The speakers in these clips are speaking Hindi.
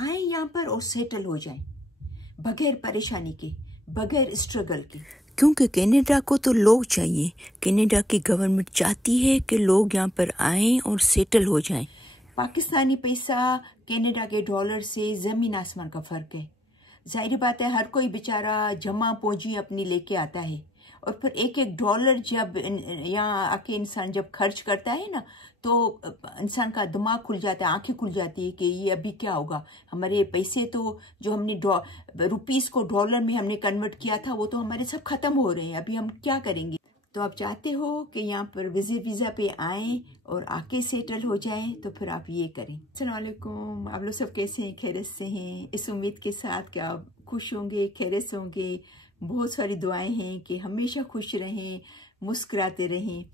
आए यहाँ पर और सेटल हो जाएं बगैर परेशानी के, बगैर स्ट्रगल के। क्योंकि कनाडा को तो लोग चाहिए। कनाडा की गवर्नमेंट चाहती है कि लोग यहाँ पर आएं और सेटल हो जाएं। पाकिस्तानी पैसा कनाडा के डॉलर से ज़मीन आसमान का फ़र्क है। जाहिर बात है, हर कोई बेचारा जमा पूंजी अपनी लेके आता है और फिर एक एक डॉलर जब यहाँ आके इंसान जब खर्च करता है ना, तो इंसान का दिमाग खुल जाता है, आंखें खुल जाती है कि ये अभी क्या होगा। हमारे पैसे तो जो हमने रुपीस को डॉलर में हमने कन्वर्ट किया था वो तो हमारे सब खत्म हो रहे हैं, अभी हम क्या करेंगे। तो आप चाहते हो कि यहाँ पर विजिट वीज़ा पे आएँ और आके सेटल हो जाएं, तो फिर आप ये करें। अस्सलाम वालेकुम, आप लोग सब कैसे हैं? खैरियत से हैं? इस उम्मीद के साथ कि आप खुश होंगे, खैरियत से होंगे। बहुत सारी दुआएं हैं कि हमेशा खुश रहें, मुस्कुराते रहें।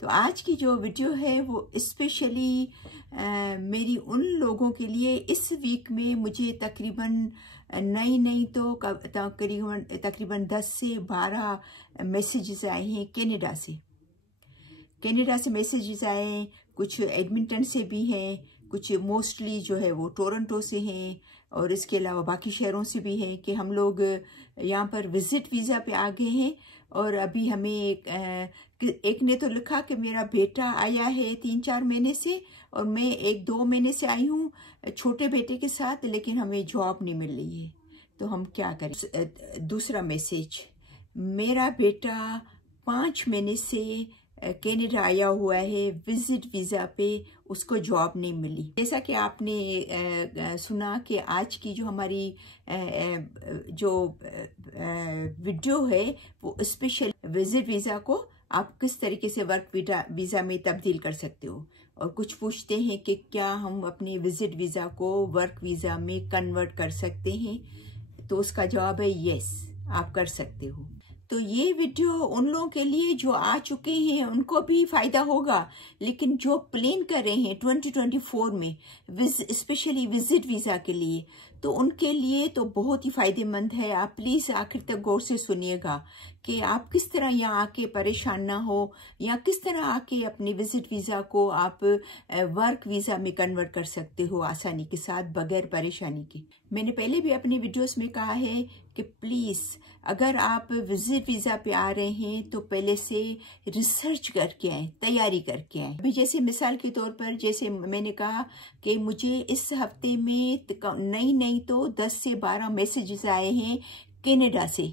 तो आज की जो वीडियो है वो स्पेशली मेरी उन लोगों के लिए, इस वीक में मुझे तकरीबन नई तो तकरीबन 10 से 12 मैसेजेस आए हैं कनाडा से मैसेजेस आए। कुछ एडमिंटन से भी हैं, कुछ मोस्टली जो है वो टोरंटो से हैं और इसके अलावा बाकी शहरों से भी हैं कि हम लोग यहाँ पर विजिट वीज़ा पे आ गए हैं। और अभी हमें एक ने तो लिखा कि मेरा बेटा आया है 3-4 महीने से और मैं 1-2 महीने से आई हूँ छोटे बेटे के साथ, लेकिन हमें जॉब नहीं मिल रही है, तो हम क्या करें। दूसरा मैसेज, मेरा बेटा 5 महीने से कनाडा आया हुआ है विजिट वीज़ा पे, उसको जॉब नहीं मिली। जैसा कि आपने सुना कि आज की जो हमारी जो वीडियो है वो स्पेशल विजिट वीज़ा को आप किस तरीके से वर्क वीज़ा में तब्दील कर सकते हो। और कुछ पूछते हैं कि क्या हम अपने विजिट वीज़ा को वर्क वीज़ा में कन्वर्ट कर सकते हैं, तो उसका जवाब है यस, आप कर सकते हो। तो ये वीडियो उन लोगों के लिए जो आ चुके हैं उनको भी फ़ायदा होगा, लेकिन जो प्लान कर रहे हैं 2024 में स्पेशली विजिट वीज़ा के लिए, तो उनके लिए तो बहुत ही फ़ायदेमंद है। आप प्लीज़ आखिर तक गौर से सुनिएगा कि आप किस तरह यहाँ आके परेशान ना हो, या किस तरह आके अपने विजिट वीज़ा को आप वर्क वीज़ा में कन्वर्ट कर सकते हो आसानी के साथ, बगैर परेशानी के। मैंने पहले भी अपने वीडियोस में कहा है कि प्लीज़ अगर आप विजिट वीज़ा पे आ रहे हैं तो पहले से रिसर्च करके आए, तैयारी करके आए। अभी जैसे मिसाल के तौर पर, जैसे मैंने कहा कि मुझे इस हफ्ते में नई तो 10 से 12 मैसेजेस आए हैं कनाडा से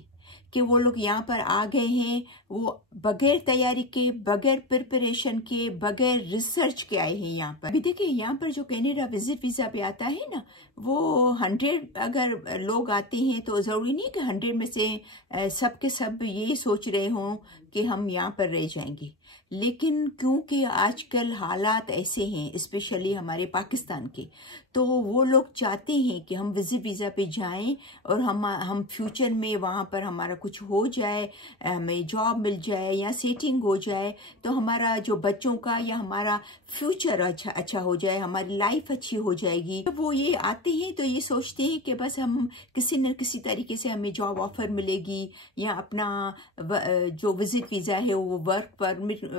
कि वो लोग यहाँ पर आ गए हैं, वो बगैर तैयारी के, बगैर प्रिपरेशन के, बगैर रिसर्च के आए हैं यहाँ पर। अभी देखिए, यहाँ पर जो कनाडा विजिट वीज़ा पे आता है ना, वो 100 अगर लोग आते हैं तो ज़रूरी नहीं कि 100 में से सब के सब ये सोच रहे हों कि हम यहाँ पर रह जाएंगे। लेकिन क्योंकि आजकल हालात ऐसे हैं, स्पेशली हमारे पाकिस्तान के, तो वो लोग चाहते हैं कि हम विजिट वीज़ा पे जाएं और हम फ्यूचर में वहाँ पर हमारा कुछ हो जाए, हमें जॉब मिल जाए या सेटिंग हो जाए, तो हमारा जो बच्चों का या हमारा फ्यूचर अच्छा हो जाए, हमारी लाइफ अच्छी हो जाएगी। तो वो ये आते हैं तो ये सोचते हैं कि बस हम किसी न किसी तरीके से हमें जॉब ऑफर मिलेगी या अपना जो विजिट वीज़ा है वो वर्क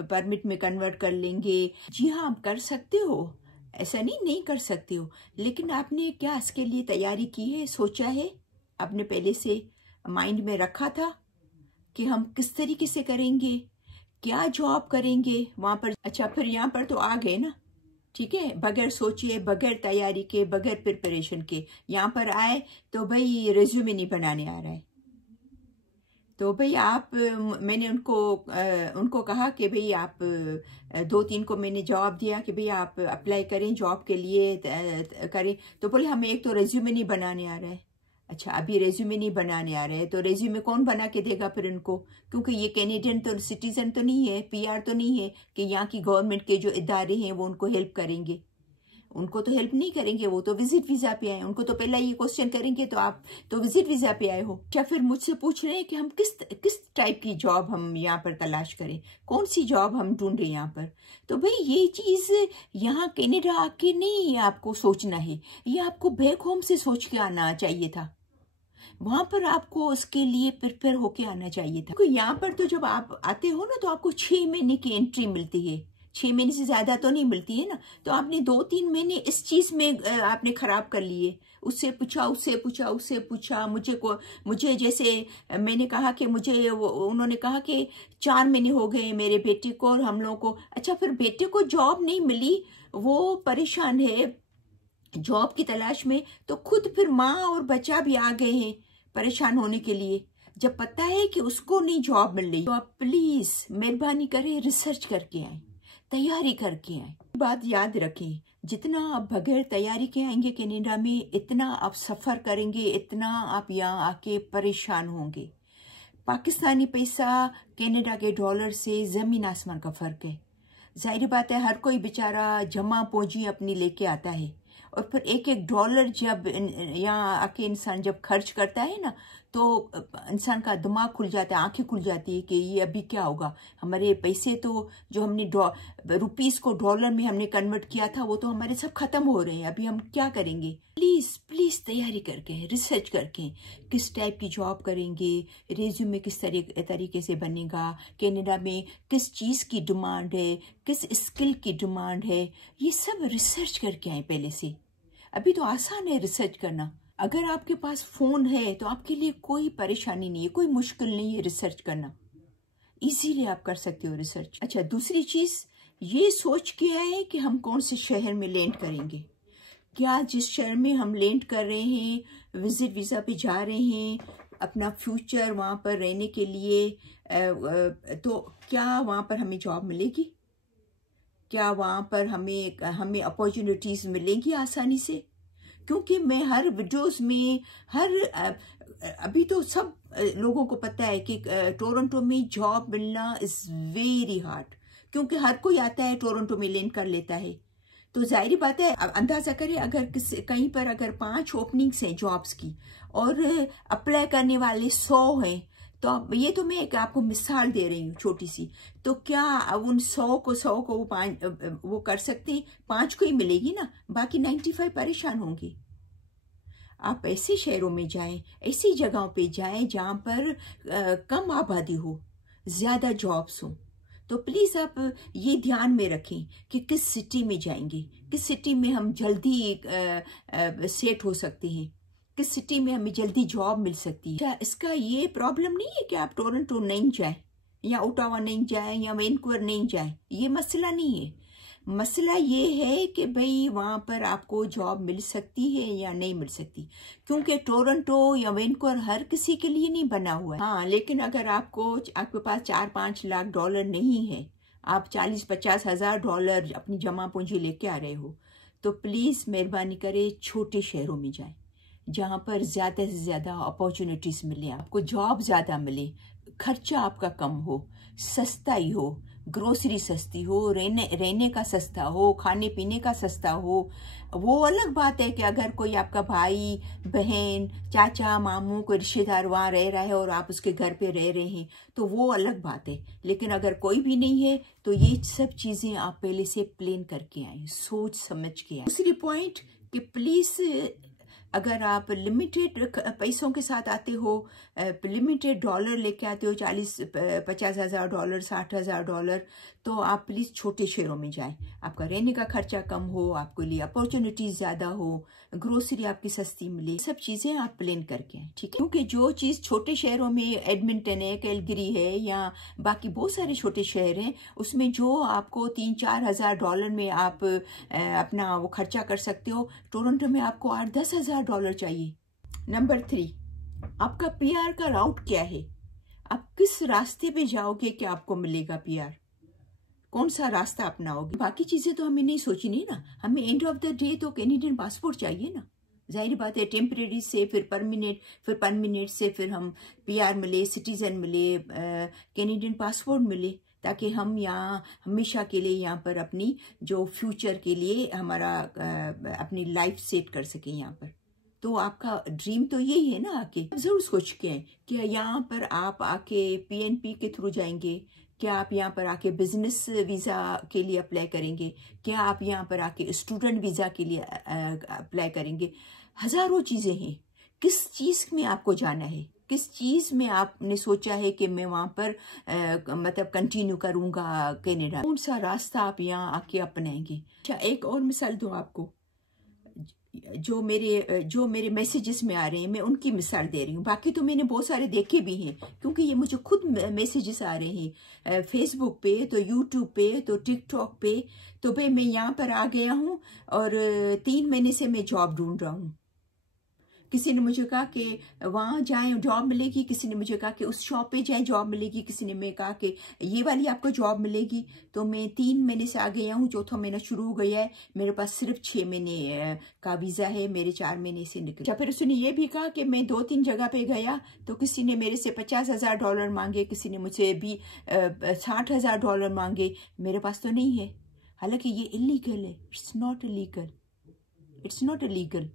परमिट में कन्वर्ट कर लेंगे। जी हाँ, आप कर सकते हो, ऐसा नहीं कर सकते हो, लेकिन आपने क्या इसके लिए तैयारी की है, सोचा है, आपने पहले से माइंड में रखा था कि हम किस तरीके से करेंगे, क्या जॉब करेंगे वहाँ पर। अच्छा, फिर यहाँ पर तो आ गए ना, ठीक है, बगैर सोचिए, बगैर तैयारी के, बगैर प्रिपरेशन के यहाँ पर आए, तो भाई रेज्यूमे नहीं बनाने आ रहा है। तो भाई मैंने उनको कहा कि भाई आप 2-3 को मैंने जवाब दिया कि भाई आप अप्लाई करें जॉब के लिए करें, तो बोले हमें एक तो रेज्यूमे नहीं बनाने आ रहा है। अच्छा, अभी रेज्यूमे नहीं बनाने आ रहे हैं तो रेज्यूमे कौन बना के देगा फिर इनको, क्योंकि ये कैनेडियन तो सिटीजन तो नहीं है, PR तो नहीं है कि यहाँ की गवर्नमेंट के जो इदारे हैं वो उनको हेल्प करेंगे। उनको तो हेल्प नहीं करेंगे, वो तो विजिट वीज़ा पे आए, उनको तो पहला ये क्वेश्चन करेंगे तो आप तो विजिट वीज़ा पे आए हो। क्या फिर मुझसे पूछ रहे हैं कि हम किस टाइप की जॉब हम यहाँ पर तलाश करें, कौन सी जॉब हम ढूंढें यहाँ पर। तो भाई ये चीज़ यहाँ कनाडा आके नहीं आपको सोचना है, ये आपको बैक होम से सोच के आना चाहिए था। वहां पर आपको उसके लिए प्रिपेयर होके आना चाहिए था। यहाँ पर तो जब आप आते हो ना तो आपको 6 महीने की एंट्री मिलती है 6 महीने से ज़्यादा तो नहीं मिलती है ना। तो आपने 2-3 महीने इस चीज़ में आपने ख़राब कर लिए। उससे पूछा मुझे जैसे मैंने कहा कि उन्होंने कहा कि 4 महीने हो गए मेरे बेटे को और हम लोगों को। अच्छा, फिर बेटे को जॉब नहीं मिली, वो परेशान है जॉब की तलाश में, तो खुद फिर माँ और बच्चा भी आ गए हैं परेशान होने के लिए। जब पता है कि उसको नहीं जॉब मिल रही, तो आप प्लीज मेहरबानी करें, रिसर्च करके आए, तैयारी करके आए। बात याद रखें, जितना आप बगैर तैयारी के आएंगे कनाडा में, इतना आप सफर करेंगे, इतना आप यहाँ आके परेशान होंगे। पाकिस्तानी पैसा कनाडा के डॉलर से जमीन आसमान का फर्क है। जाहिर बात है, हर कोई बेचारा जमा पूंजी अपनी लेके आता है, और फिर एक एक डॉलर जब यहाँ आके इंसान जब खर्च करता है ना, तो इंसान का दिमाग खुल जाता है, आंखें खुल जाती है कि ये अभी क्या होगा। हमारे पैसे तो जो हमने रुपीस को डॉलर में हमने कन्वर्ट किया था, वो तो हमारे सब खत्म हो रहे हैं। अभी हम क्या करेंगे? प्लीज तैयारी करके, रिसर्च करके, किस टाइप की जॉब करेंगे, रेज्यूमे किस तरीके से बनेगा, कनाडा में किस चीज़ की डिमांड है, किस स्किल की डिमांड है, ये सब रिसर्च करके आए पहले से। अभी तो आसान है रिसर्च करना। अगर आपके पास फोन है तो आपके लिए कोई परेशानी नहीं है, कोई मुश्किल नहीं है रिसर्च करना। इजीली आप कर सकते हो रिसर्च। अच्छा, दूसरी चीज ये सोच के आए कि हम कौन से शहर में लैंड करेंगे। क्या जिस शहर में हम लैंड कर रहे हैं, विजिट वीजा पे जा रहे हैं, अपना फ्यूचर वहां पर रहने के लिए, तो क्या वहां पर हमें जॉब मिलेगी? क्या वहां पर हमें अपॉर्चुनिटीज मिलेंगी आसानी से? क्योंकि मैं हर वीडियोस में अभी तो सब लोगों को पता है कि टोरंटो में जॉब मिलना इज वेरी हार्ड, क्योंकि हर कोई आता है टोरंटो में लैंड कर लेता है। तो जाहिर बात है, अंदाजा करें अगर कहीं पर अगर 5 ओपनिंग्स हैं जॉब्स की और अप्लाई करने वाले 100 हैं, तो ये तो मैं आपको मिसाल दे रही हूँ छोटी सी, तो क्या उन 100 को वो कर सकते हैं? 5 को ही मिलेगी ना, बाकी 95 परेशान होंगे। आप ऐसे शहरों में जाएं, ऐसी जगहों पे जाएं जहां पर कम आबादी हो, ज्यादा जॉब्स हो। तो प्लीज आप ये ध्यान में रखें कि किस सिटी में जाएंगे, किस सिटी में हम जल्दी सेट हो सकते हैं, किस सिटी में हमें जल्दी जॉब मिल सकती है। इसका ये प्रॉब्लम नहीं है कि आप टोरंटो नहीं जाए, या ओटावा नहीं जाए, या वैंकूवर नहीं जाए, ये मसला नहीं है। मसला ये है कि भाई वहां पर आपको जॉब मिल सकती है या नहीं मिल सकती, क्योंकि टोरंटो या वैंकूवर हर किसी के लिए नहीं बना हुआ है। हाँ, लेकिन अगर आपके पास 4-5 लाख डॉलर नहीं है, आप 40-50 हज़ार डॉलर अपनी जमा पूंजी लेके आ रहे हो, तो प्लीज मेहरबानी करे छोटे शहरों में जाए, जहां पर ज्यादा से ज्यादा अपॉर्चुनिटीज मिले, आपको जॉब ज्यादा मिले, खर्चा आपका कम हो, सस्ता ही हो, ग्रोसरी सस्ती हो, रहने का सस्ता हो, खाने पीने का सस्ता हो। वो अलग बात है कि अगर कोई आपका भाई बहन चाचा मामू कोई रिश्तेदार वहाँ रह रहा है और आप उसके घर पे रह रहे हैं, तो वो अलग बात है। लेकिन अगर कोई भी नहीं है, तो ये सब चीजें आप पहले से प्लान करके आए, सोच समझ के आए। दूसरी पॉइंट कि प्लीज अगर आप लिमिटेड पैसों के साथ आते हो, लिमिटेड डॉलर लेके आते हो, 40-50 हज़ार डॉलर, 60 हज़ार डॉलर, तो आप प्लीज छोटे शहरों में जाएं। आपका रहने का खर्चा कम हो, आपके लिए अपॉर्चुनिटीज ज्यादा हो, ग्रोसरी आपकी सस्ती मिले, सब चीजें आप प्लान करके आए, ठीक है? क्योंकि जो चीज छोटे शहरों में एडमिंटन है, कैलगरी है, या बाकी बहुत सारे छोटे शहर हैं, उसमें जो आपको 3-4 हज़ार डॉलर में आप अपना वो खर्चा कर सकते हो, टोरंटो में आपको 8-10 हज़ार डॉलर चाहिए। नंबर 3, आपका पीआर का राउट क्या है? आप किस रास्ते पे जाओगे कि आपको मिलेगा पीआर? कौन सा रास्ता अपनाओगे? बाकी चीजें तो हमें नहीं सोची नहीं ना, हमें एंड ऑफ द डे तो कैनेडियन पासपोर्ट चाहिए ना। जाहिर बात है, टेम्परेरी से फिर परमानेंट से फिर हम पीआर मिले, सिटीजन मिले, कैनेडियन पासपोर्ट मिले, ताकि हम यहाँ हमेशा के लिए यहाँ पर अपनी जो फ्यूचर के लिए हमारा अपनी लाइफ सेट कर सके यहाँ पर। तो आपका ड्रीम तो यही है ना, आके जरूर सोच के आए कि यहाँ पर आप आके पीएनपी के थ्रू जाएंगे, क्या आप यहाँ पर आके बिजनेस वीजा के लिए अप्लाई करेंगे, क्या आप यहाँ पर आके स्टूडेंट वीजा के लिए अप्लाई करेंगे। हजारों चीजें हैं, किस चीज में आपको जाना है, किस चीज़ में आपने सोचा है कि मैं वहाँ पर मतलब कंटिन्यू करूँगा कनाडा, कौन सा रास्ता आप यहाँ आके अपनाएंगे। अच्छा, एक और मिसाल दूँ आपको, जो मेरे मैसेजेस में आ रहे हैं, मैं उनकी मिसाल दे रही हूँ। बाकी तो मैंने बहुत सारे देखे भी हैं, क्योंकि ये मुझे खुद मैसेजेस आ रहे हैं फेसबुक पे, तो यूट्यूब पे, तो टिकटॉक पे। तो भाई मैं यहाँ पर आ गया हूँ और 3 महीने से मैं जॉब ढूंढ रहा हूँ। किसी ने मुझे कहा कि वहाँ जाएं जॉब मिलेगी, किसी ने मुझे कहा कि उस शॉप पे जाएं जॉब मिलेगी, किसी ने मैं कहा कि ये वाली आपको जॉब मिलेगी। तो मैं 3 महीने से आ गया हूँ, चौथा महीना शुरू हो गया है, मेरे पास सिर्फ 6 महीने का वीज़ा है, मेरे 4 महीने से निकल। फिर उसने ये भी कहा कि मैं 2-3 जगह पे गया तो किसी ने मेरे से $50,000 मांगे, किसी ने मुझसे भी $60,000 मांगे, मेरे पास तो नहीं है। हालांकि ये इलीगल है, इट्स नॉट इलीगल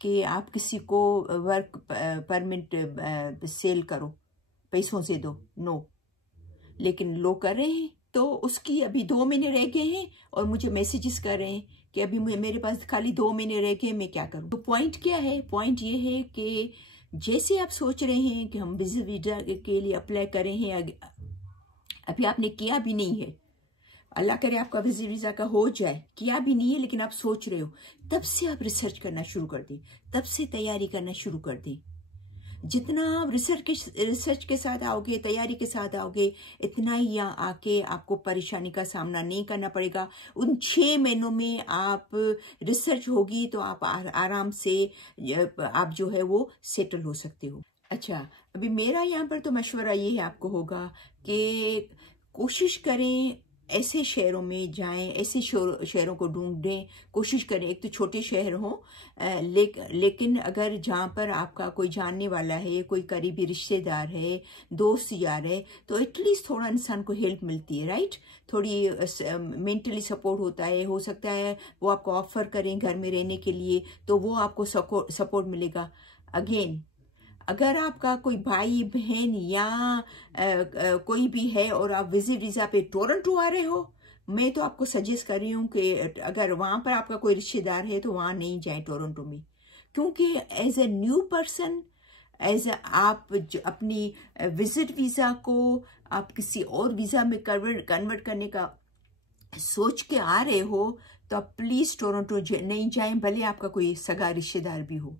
कि आप किसी को वर्क परमिट सेल करो, पैसों से दो, नो। लेकिन लोग कर रहे हैं, तो उसकी अभी 2 महीने रह गए हैं और मुझे मैसेजेस कर रहे हैं कि अभी मेरे पास खाली 2 महीने रह गए, मैं क्या करूं। तो पॉइंट क्या है? पॉइंट ये है कि जैसे आप सोच रहे हैं कि हम विजिट वीजा के लिए अप्लाई करें हैं, अभी आपने किया भी नहीं है, अल्लाह करे आपका विजिट वीज़ा का हो जाए, किया भी नहीं है लेकिन आप सोच रहे हो, तब से आप रिसर्च करना शुरू कर दें, तब से तैयारी करना शुरू कर दें। जितना आप रिसर्च के साथ आओगे, तैयारी के साथ आओगे, इतना ही यहाँ आके आपको परेशानी का सामना नहीं करना पड़ेगा। उन 6 महीनों में आप रिसर्च होगी तो आप आराम से आप जो है वो सेटल हो सकते हो। अच्छा, अभी मेरा यहाँ पर तो मशवरा ये है आपको होगा कि कोशिश करें ऐसे शहरों में जाएं, ऐसे शहरों को ढूंढें, कोशिश करें एक तो छोटे शहर हों, लेकिन अगर जहाँ पर आपका कोई जानने वाला है, कोई करीबी रिश्तेदार है, दोस्त यार है, तो एटलीस्ट थोड़ा इंसान को हेल्प मिलती है, राइट। थोड़ी मेंटली सपोर्ट होता है, हो सकता है वो आपको ऑफर करें घर में रहने के लिए, तो वो आपको सपोर्ट मिलेगा। अगेन, अगर आपका कोई भाई बहन या कोई भी है और आप विजिट वीज़ा पे टोरंटो आ रहे हो, मैं तो आपको सजेस्ट कर रही हूँ कि अगर वहाँ पर आपका कोई रिश्तेदार है तो वहाँ नहीं जाएं टोरंटो में, क्योंकि एज ए न्यू पर्सन, आप अपनी विजिट वीज़ा को आप किसी और वीज़ा में कन्वर्ट करने का सोच के आ रहे हो, तो आप प्लीज़ टोरंटो नहीं जाएं, भले आपका कोई सगा रिश्तेदार भी हो।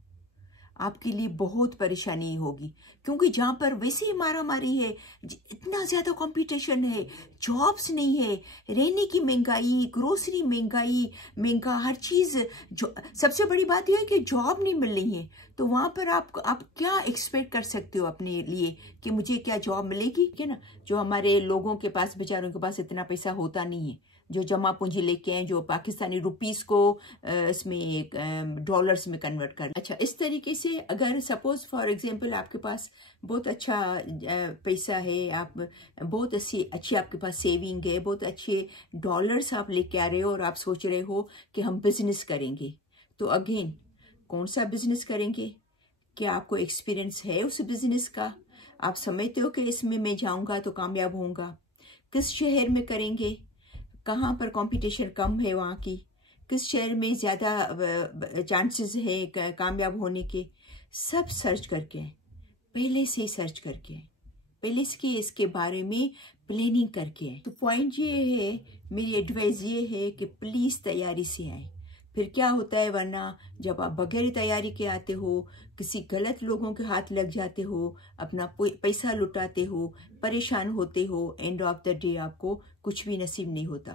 आपके लिए बहुत परेशानी होगी, क्योंकि जहाँ पर वैसे ही मारामारी है, इतना ज़्यादा कंपटीशन है, जॉब्स नहीं है, रहने की महंगाई, ग्रोसरी महंगा हर चीज़। जो सबसे बड़ी बात यह है कि जॉब नहीं मिल रही है, तो वहाँ पर आप क्या एक्सपेक्ट कर सकते हो अपने लिए कि मुझे क्या जॉब मिलेगी, ठीक है ना। जो हमारे लोगों के पास, बेचारों के पास इतना पैसा होता नहीं है, जो जमा पूंजी लेके हैं, जो पाकिस्तानी रुपीस को इसमें डॉलर्स में कन्वर्ट कर। अच्छा, इस तरीके से अगर सपोज फॉर एग्जांपल आपके पास बहुत अच्छा पैसा है, आप बहुत अच्छी आपके पास सेविंग है, बहुत अच्छे डॉलर्स आप लेके आ रहे हो और आप सोच रहे हो कि हम बिजनेस करेंगे, तो अगेन कौन सा बिजनेस करेंगे? क्या आपको एक्सपीरियंस है उस बिजनेस का? आप समझते हो कि इसमें मैं जाऊंगा तो कामयाब होऊंगा? किस शहर में करेंगे? कहाँ पर कंपटीशन कम है वहाँ की? किस शहर में ज़्यादा चांसेस है कामयाब होने के? सब सर्च करके, पहले से सर्च करके, पहले से इसके बारे में प्लानिंग करके। तो पॉइंट ये है, मेरी एडवाइस ये है कि प्लीज़ तैयारी से आए। फिर क्या होता है, वरना जब आप बगैर तैयारी के आते हो, किसी गलत लोगों के हाथ लग जाते हो, अपना पैसा लुटाते हो, परेशान होते हो, एंड ऑफ द डे आपको कुछ भी नसीब नहीं होता।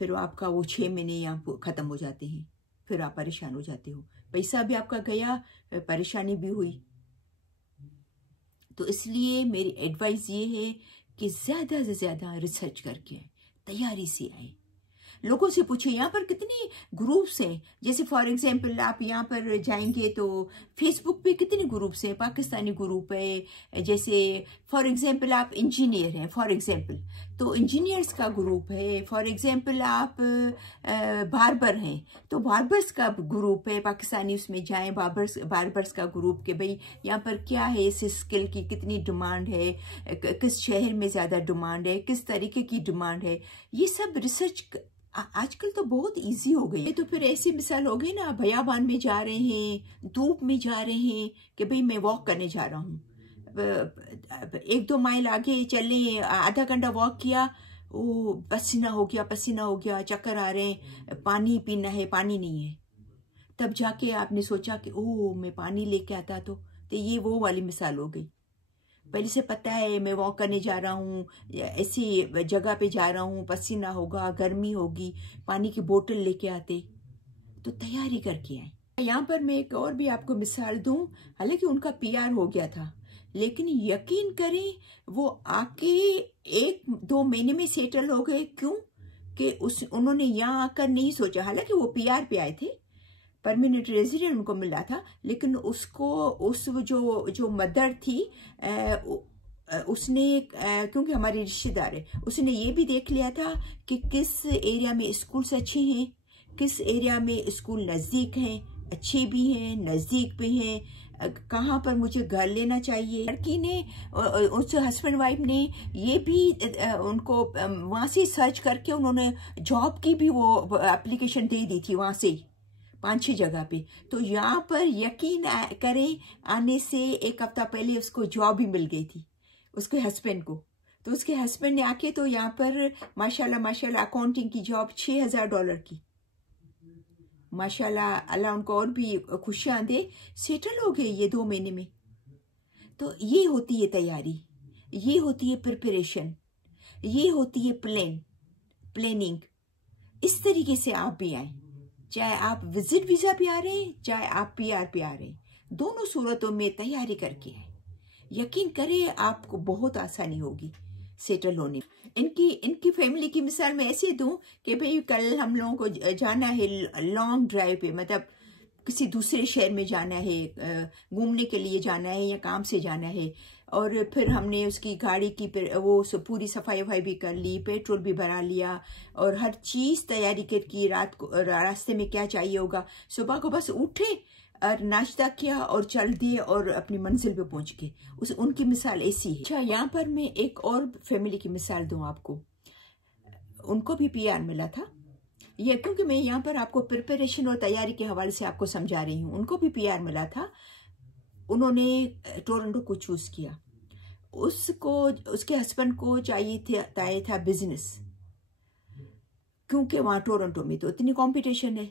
फिर आपका वो 6 महीने यहाँ ख़त्म हो जाते हैं, फिर आप परेशान हो जाते हो, पैसा भी आपका गया, परेशानी भी हुई। तो इसलिए मेरी एडवाइस ये है कि ज़्यादा से ज़्यादा रिसर्च करके तैयारी से आए। लोगों से पूछे यहाँ पर कितने ग्रुप्स हैं। जैसे फॉर एग्जांपल आप यहाँ पर जाएंगे तो फेसबुक पे कितने ग्रुप्स हैं, पाकिस्तानी ग्रुप है। जैसे फॉर एग्जांपल आप इंजीनियर हैं, फॉर एग्जांपल तो इंजीनियर्स का ग्रुप है। फॉर एग्जांपल आप बार्बर हैं तो बार्बर्स का ग्रुप है पाकिस्तानी, उसमें जाएं बार्बर्स का ग्रुप के भाई यहाँ पर क्या है, इस स्किल की कितनी डिमांड है, किस शहर में ज़्यादा डिमांड है, किस तरीके की डिमांड है। ये सब रिसर्च आजकल तो बहुत इजी हो गई है। तो फिर ऐसी मिसाल हो गई ना, भयाबान में जा रहे हैं, धूप में जा रहे हैं कि भाई मैं वॉक करने जा रहा हूँ, 1-2 माइल आगे चले, आधा घंटा वॉक किया, ओ पसीना हो गया, चक्कर आ रहे हैं, पानी पीना है, पानी नहीं है। तब जाके आपने सोचा कि ओह मैं पानी लेके आता तो ये वो वाली मिसाल हो गई। पहले से पता है मैं वॉक करने जा रहा हूँ, ऐसी जगह पे जा रहा हूँ, पसीना होगा, गर्मी होगी, पानी की बोतल लेके आते, तो तैयारी करके आए। यहाँ पर मैं एक और भी आपको मिसाल दूं, हालांकि उनका PR हो गया था, लेकिन यकीन करें वो आके 1-2 महीने में सेटल हो गए। क्यों कि उन्होंने यहाँ आकर नहीं सोचा, हालांकि वो PR पे आए थे, परमानेंट रेजिडेंट उनको मिला था, लेकिन उसको उस जो मदर थी उसने क्योंकि हमारे रिश्तेदार है, उसने ये भी देख लिया था कि किस एरिया में स्कूल्स अच्छे हैं, किस एरिया में स्कूल नज़दीक हैं, अच्छे भी हैं, नज़दीक भी हैं, कहाँ पर मुझे घर लेना चाहिए। लड़की ने, उस हस्बैंड वाइफ ने ये भी उनको वहाँ से सर्च करके उन्होंने जॉब की भी वो एप्लीकेशन दे दी थी वहाँ से 5-6 जगह पे। तो यहाँ पर यकीन करें, आने से 1 हफ्ता पहले उसको जॉब भी मिल गई थी उसके हस्बैंड को। तो उसके हस्बैंड ने आके तो यहाँ पर माशाल्लाह अकाउंटिंग की जॉब $6000 की, माशाल्लाह, अल्लाह उनको और भी खुशियां दे, सेटल हो गए ये 2 महीने में। तो ये होती है तैयारी, ये होती है प्रिपरेशन, ये होती है प्लानिंग। इस तरीके से आप भी आए, चाहे आप विजिट वीजा पे आ रहे हैं, चाहे आप PR पे आ रहे हैं, दोनों सूरतों में तैयारी करके आए। यकीन करें आपको बहुत आसानी होगी सेटल होने। इनकी फैमिली की मिसाल मैं ऐसे दूं कि भाई कल हम लोगों को जाना है लॉन्ग ड्राइव पे, मतलब किसी दूसरे शहर में जाना है, घूमने के लिए जाना है या काम से जाना है, और फिर हमने उसकी गाड़ी की वो पूरी सफाई वफाई भी कर ली, पेट्रोल भी भरा लिया, और हर चीज़ तैयारी करके रात को रास्ते में क्या चाहिए होगा, सुबह को बस उठे और नाश्ता किया और चल दिए और अपनी मंजिल पे पहुंच गए। उनकी मिसाल ऐसी है। अच्छा, यहाँ पर मैं एक और फैमिली की मिसाल दूं आपको, उनको भी PR मिला था। ये क्योंकि मैं यहाँ पर आपको प्रिपरेशन और तैयारी के हवाले से आपको समझा रही हूँ, उनको भी PR मिला था। उन्होंने टोरंटो को चूज किया। उसके हस्बैंड को चाहिए था बिजनेस, क्योंकि वहाँ टोरंटो में तो इतनी कंपटीशन है,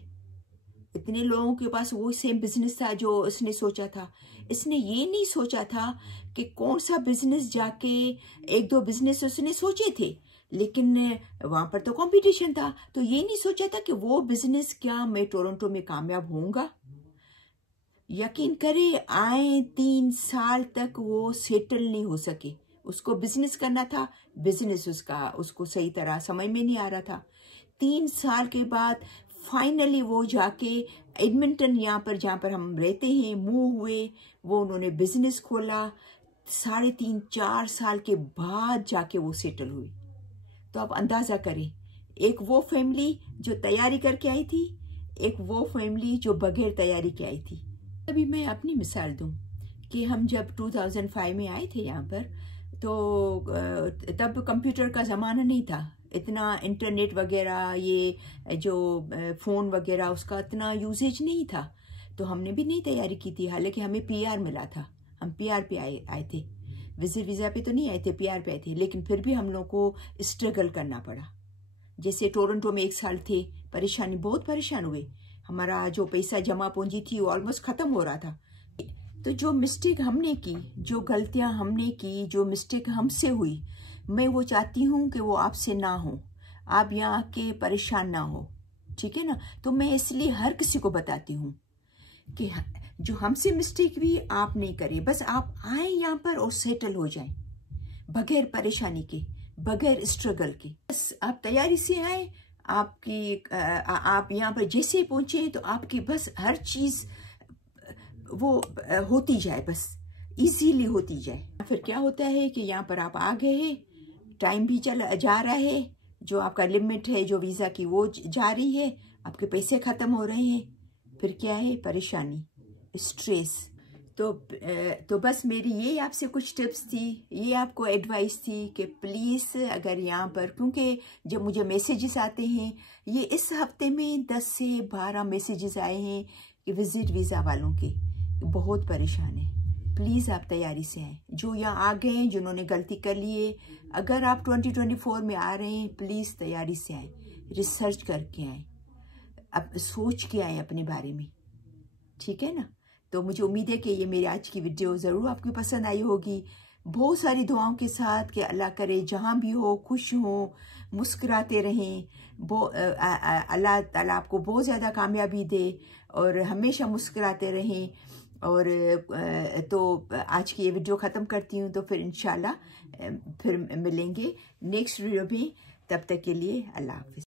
इतने लोगों के पास वो सेम बिजनेस था जो इसने सोचा था। इसने ये नहीं सोचा था कि कौन सा बिजनेस, जाके 1-2 बिजनेस उसने सोचे थे, लेकिन वहां पर तो कंपटीशन था, तो ये नहीं सोचा था कि वो बिजनेस क्या मैं टोरंटो में कामयाब होऊंगा। यकीन करें, आए 3 साल तक वो सेटल नहीं हो सके। उसको बिजनेस करना था, बिजनेस उसको सही तरह समझ में नहीं आ रहा था। 3 साल के बाद फाइनली वो जाके एडमिंटन, यहाँ पर जहाँ पर हम रहते हैं, मूव हुए, वो उन्होंने बिजनेस खोला। 3.5-4 साल के बाद जाके वो सेटल हुई। तो आप अंदाजा करें, एक वो फैमिली जो तैयारी करके आई थी, एक वो फैमिली जो बगैर तैयारी के आई थी। अभी मैं अपनी मिसाल दूं कि हम जब 2005 में आए थे यहाँ पर, तो तब कंप्यूटर का ज़माना नहीं था, इतना इंटरनेट वगैरह, ये जो फ़ोन वगैरह, उसका इतना यूजेज नहीं था। तो हमने भी नहीं तैयारी की थी, हालांकि हमें PR मिला था, हम PR पे आए थे, विजिट वीज़ा पे तो नहीं आए थे, PR पे आए थे। लेकिन फिर भी हम लोग को स्ट्रगल करना पड़ा। जैसे टोरंटो में 1 साल थे, बहुत परेशान हुए, हमारा जो पैसा जमा पूंजी थी वो ऑलमोस्ट ख़त्म हो रहा था। तो जो मिस्टेक हमने की, जो गलतियां हमने की, जो मिस्टेक हमसे हुई, मैं वो चाहती हूँ कि वो आपसे ना हो, आप यहाँ के परेशान ना हो, ठीक है ना। तो मैं इसलिए हर किसी को बताती हूँ कि जो हमसे मिस्टेक भी आप नहीं करें, बस आप आए यहाँ पर और सेटल हो जाएं, बगैर परेशानी के, बगैर स्ट्रगल के। बस आप तैयारी से आए, आप यहाँ पर जैसे पहुंचे तो आपकी बस हर चीज़ वो होती जाए, बस इजीली होती जाए। फिर क्या होता है कि यहाँ पर आप आ गए हैं, टाइम भी जा रहा है, जो आपका लिमिट है जो वीज़ा की वो जा रही है, आपके पैसे ख़त्म हो रहे हैं, फिर क्या है, परेशानी, स्ट्रेस, तो बस मेरी ये आपसे कुछ टिप्स थी, ये आपको एडवाइस थी कि प्लीज़ अगर यहाँ पर, क्योंकि जब मुझे मैसेजेस आते हैं, ये इस हफ्ते में 10 से 12 मैसेजेस आए हैं कि विज़िट वीज़ा वालों के बहुत परेशान हैं। प्लीज़ आप तैयारी से आएँ। जो यहाँ आ गए हैं, जिन्होंने गलती कर ली है, अगर आप 2024 में आ रहे हैं, प्लीज़ तैयारी से आएँ, रिसर्च करके आएँ, अब सोच के आएँ अपने बारे में, ठीक है ना। तो मुझे उम्मीद है कि ये मेरी आज की वीडियो ज़रूर आपको पसंद आई होगी। बहुत सारी दुआओं के साथ कि अल्लाह करे जहाँ भी हो खुश हो, मुस्कुराते रहें, अल्लाह ताला आपको बहुत ज़्यादा कामयाबी दे और हमेशा मुस्कुराते रहें। और तो आज की ये वीडियो ख़त्म करती हूँ, तो फिर इंशाल्लाह फिर मिलेंगे नेक्स्ट वीडियो में। तब तक के लिए अल्लाह हाफ़िज़।